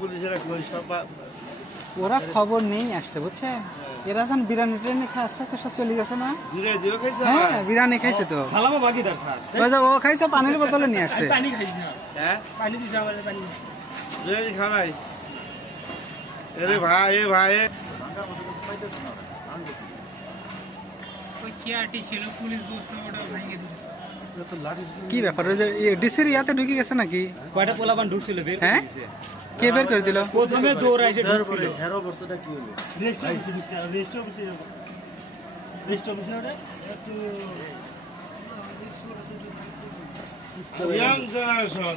পুলিশেরা ওরা খবর নেই আসছে বুঝছেন এরা যখন বিরিয়ানি ট্রেনে আস্তে আস্তে সব চলে গেছে না হ্যাঁ বিরিয়ানি খাইছে তো ও খাইছে পানির বোতলে নিয়ে আসছে খাওয়াই আরে ভাই ভাই কি ব্যাপার ডিসির ইয়াতে ঢুকে গেছে নাকি কয়টা পোলাপান ঢুকছিল বের করে হ্যাঁ দিয়েছে কে বের করে দিল প্রথমে দৌড়ায় এসে ঢুকছিল এর অবস্থাটা কি হলো রেস্ট অফিস না ওটা ইয়াং জেনারেশন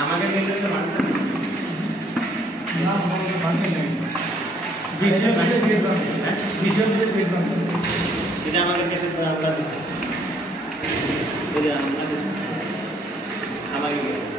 আমাকে কিন্তু মানছে না আমাকে বাকি নেই বিষয় এটা আমাদের কাছে আমরা দিচ্ছি এটা আমরা আমাকে